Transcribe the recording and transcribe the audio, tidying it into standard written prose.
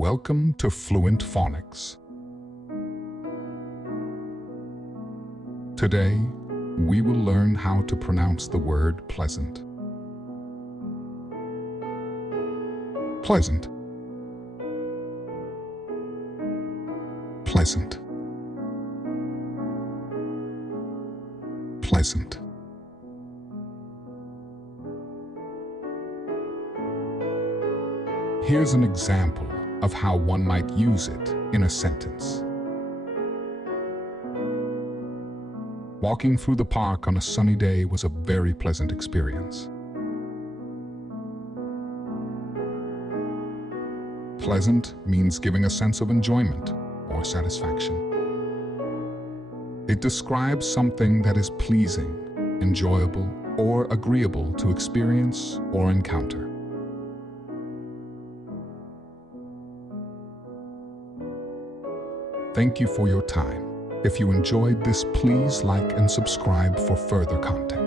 Welcome to Fluent Phonics. Today, we will learn how to pronounce the word pleasant. Pleasant. Pleasant. Pleasant. Here's an example of how one might use it in a sentence. Walking through the park on a sunny day was a very pleasant experience. Pleasant means giving a sense of enjoyment or satisfaction. It describes something that is pleasing, enjoyable, or agreeable to experience or encounter. Thank you for your time. If you enjoyed this, please like and subscribe for further content.